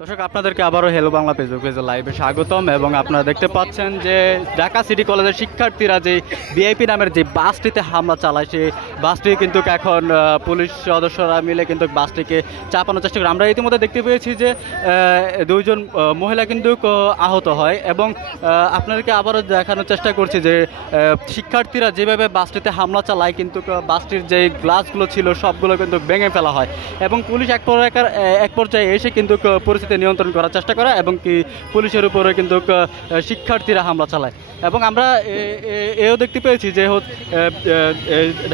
দর্শক আপনাদেরকে আবারও হেলো বাংলা ফেসবুক পেজে লাইভে স্বাগতম। এবং আপনারা দেখতে পাচ্ছেন যে ঢাকা সিটি কলেজের শিক্ষার্থীরা যে ভিআইপি নামের যে বাসটিতে হামলা চালায়, সেই বাসটি কিন্তু এখন পুলিশ সদস্যরা মিলে কিন্তু বাসটিকে চাপানোর চেষ্টা করে। আমরা ইতিমধ্যে দেখতে পেয়েছি যে দুইজন মহিলা কিন্তু আহত হয়। এবং আপনাদেরকে আবারও দেখানোর চেষ্টা করছি যে শিক্ষার্থীরা যেভাবে বাসটিতে হামলা চালায়, কিন্তু বাসটির যে গ্লাসগুলো ছিল সবগুলো কিন্তু ভেঙে ফেলা হয়। এবং পুলিশ এক পর্যায়ে এসে কিন্তু পরিস্থিতি নিয়ন্ত্রণ করার চেষ্টা করে এবং কি পুলিশের উপরে কিন্তু শিক্ষার্থীরা হামলা চালায়। এবং আমরা এও দেখতে পেয়েছি যে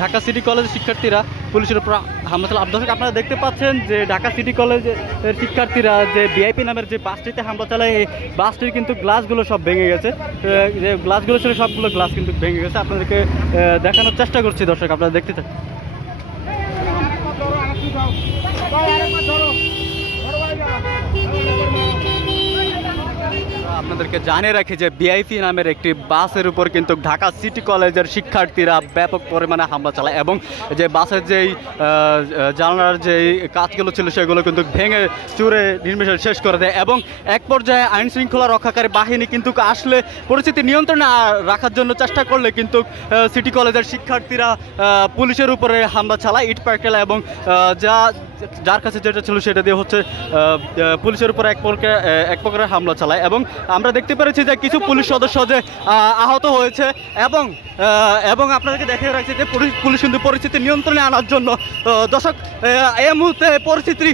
ঢাকা সিটি কলেজের শিক্ষার্থীরা পুলিশের উপর হামলা চালায়। দর্শক আপনারা দেখতে পাচ্ছেন যে ঢাকা সিটি কলেজের শিক্ষার্থীরা যে ভিআইপি নামের যে বাসটিতে হামলা চালায়, এই বাসটির কিন্তু গ্লাসগুলো সব ভেঙে গেছে। যে গ্লাসগুলো ছিল সবগুলো গ্লাস কিন্তু ভেঙে গেছে। আপনাদেরকে দেখানোর চেষ্টা করছি দর্শক, আপনারা দেখতে থাকুন। আপনাদেরকে জানিয়ে রাখি যে ভিআইপি নামের একটি বাসের উপর কিন্তু ঢাকা সিটি কলেজের শিক্ষার্থীরা ব্যাপক পরিমাণে হামলা চালায় এবং যে বাসের যেই জানালার যেই কাজগুলো ছিল সেগুলো কিন্তু ভেঙে চুরে নির্মিষে শেষ করে দেয়। এবং এক পর্যায়ে আইন শৃঙ্খলা রক্ষাকারী বাহিনী কিন্তু আসলে পরিস্থিতি নিয়ন্ত্রণে রাখার জন্য চেষ্টা করলে কিন্তু সিটি কলেজের শিক্ষার্থীরা পুলিশের উপরে হামলা চালায় ইট পাটকেল এবং যার কাছে যেটা ছিল সেটা দিয়ে পুলিশের উপর এক প্রকারের হামলা চালায়। এবং আমরা দেখতে পেরেছি যে কিছু পুলিশ সদস্য যে আহত হয়েছে এবং আপনাদেরকে দেখে রাখছি যে পুলিশ কিন্তু পরিস্থিতি নিয়ন্ত্রণে আনার জন্য দর্শক এই মুহূর্তে পরিস্থিতি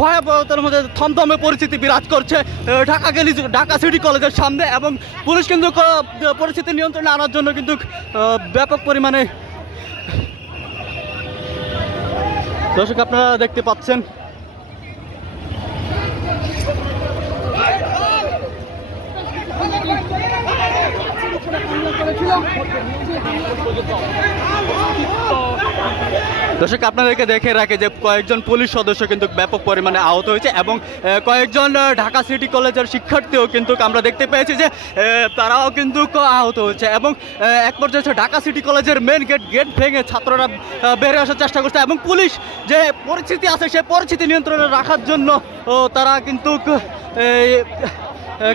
ভয়াবহতার মধ্যে থমথমে পরিস্থিতি বিরাজ করছে ঢাকা সিটি কলেজের সামনে। এবং পুলিশ কিন্তু পরিস্থিতি নিয়ন্ত্রণে আনার জন্য কিন্তু ব্যাপক পরিমাণে দর্শক আপনারা দেখতে পাচ্ছেন দর্শক আপনাদেরকে দেখে রাখে যে কয়েকজন পুলিশ সদস্য কিন্তু ব্যাপক পরিমাণে আহত হয়েছে এবং কয়েকজন ঢাকা সিটি কলেজের শিক্ষার্থীও কিন্তু আমরা দেখতে পেয়েছি যে তারাও কিন্তু আহত হয়েছে। এবং এক পর্যায়ে ঢাকা সিটি কলেজের মেন গেট ভেঙে ছাত্ররা বেরিয়ে আসার চেষ্টা করছে এবং পুলিশ যে পরিস্থিতি আছে সেই পরিস্থিতি নিয়ন্ত্রণে রাখার জন্য তারা কিন্তু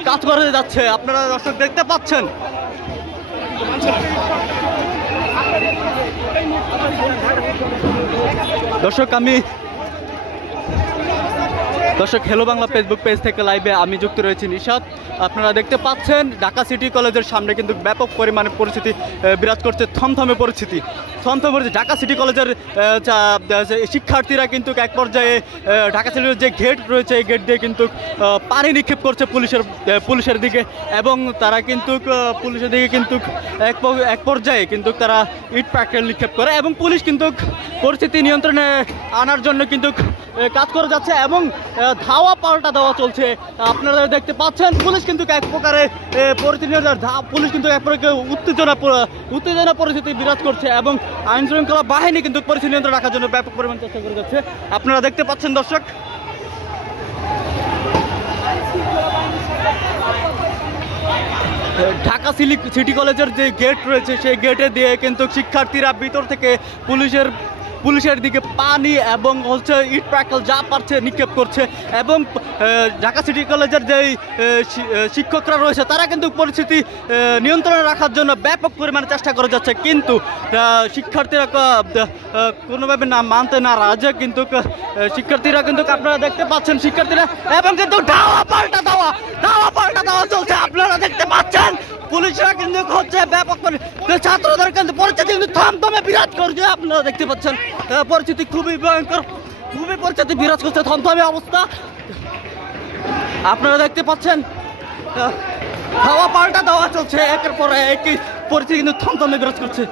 কাজ করে যাচ্ছে। আপনারা দর্শক দেখতে পাচ্ছেন। দর্শক হেলো বাংলা ফেসবুক পেজ থেকে লাইভে আমি যুক্ত রয়েছি নিশাদ। আপনারা দেখতে পাচ্ছেন ঢাকা সিটি কলেজের সামনে কিন্তু ব্যাপক পরিমাণে পরিস্থিতি বিরাজ করছে, থমথমে পরিস্থিতি। ঢাকা সিটি কলেজের শিক্ষার্থীরা কিন্তু এক পর্যায়ে ঢাকা সিটির যে গেট রয়েছে এই গেট দিয়ে কিন্তু পানি নিক্ষেপ করছে পুলিশের দিকে এবং তারা কিন্তু পুলিশের দিকে কিন্তু এক পর্যায়ে কিন্তু তারা ইট পাটকেল নিক্ষেপ করে এবং পুলিশ কিন্তু পরিস্থিতি নিয়ন্ত্রণে আনার জন্য কিন্তু কাজ করে যাচ্ছে এবং ধাওয়া পাল্টা দেওয়া চলছে। আপনারা দেখতে পাচ্ছেন পুলিশ কিন্তু এক প্রকারে পুলিশ কিন্তু এক প্রকারে উত্তেজনা পরিস্থিতি বিরাজ করছে এবং আইন শৃঙ্খলা বাহিনী কিন্তু পরিস্থিতি নিয়ন্ত্রণ রাখার জন্য ব্যাপক পরিমাণ চেষ্টা করে যাচ্ছে। আপনারা দেখতে পাচ্ছেন দর্শক। ঢাকা সিটি কলেজের যে গেট রয়েছে সেই গেটে দিয়ে কিন্তু শিক্ষার্থীরা ভিতর থেকে পুলিশের দিকে পানি এবং ইট পাটকেল যা পারছে নিক্ষেপ করছে এবং ঢাকা সিটি কলেজের যে শিক্ষকরা রয়েছে তারা কিন্তু পরিস্থিতি নিয়ন্ত্রণে রাখার জন্য ব্যাপক পরিমাণে চেষ্টা করে যাচ্ছে। কিন্তু শিক্ষার্থীরা কোনোভাবে মানতে নারাজ। কিন্তু শিক্ষার্থীরা কিন্তু আপনারা দেখতে পাচ্ছেন শিক্ষার্থীরা এবং কিন্তু ধাওয়া পাল্টা দেওয়া চলছে। আপনারা দেখতে পাচ্ছেন পুলিশরা কিন্তু হচ্ছে ব্যাপক ছাত্রদের কিন্তু পরিস্থিতি কিন্তু থমথমে বিরাজ করছে। আপনারা দেখতে পাচ্ছেন পরিস্থিতি খুবই ভয়ঙ্কর, খুবই পরিস্থিতি বিরাজ করছে, থমথমে অবস্থা। আপনারা দেখতে পাচ্ছেন ধাওয়া পাল্টা দেওয়া চলছে, একের পর এক পরিস্থিতি কিন্তু থমথমে বিরাজ করছে।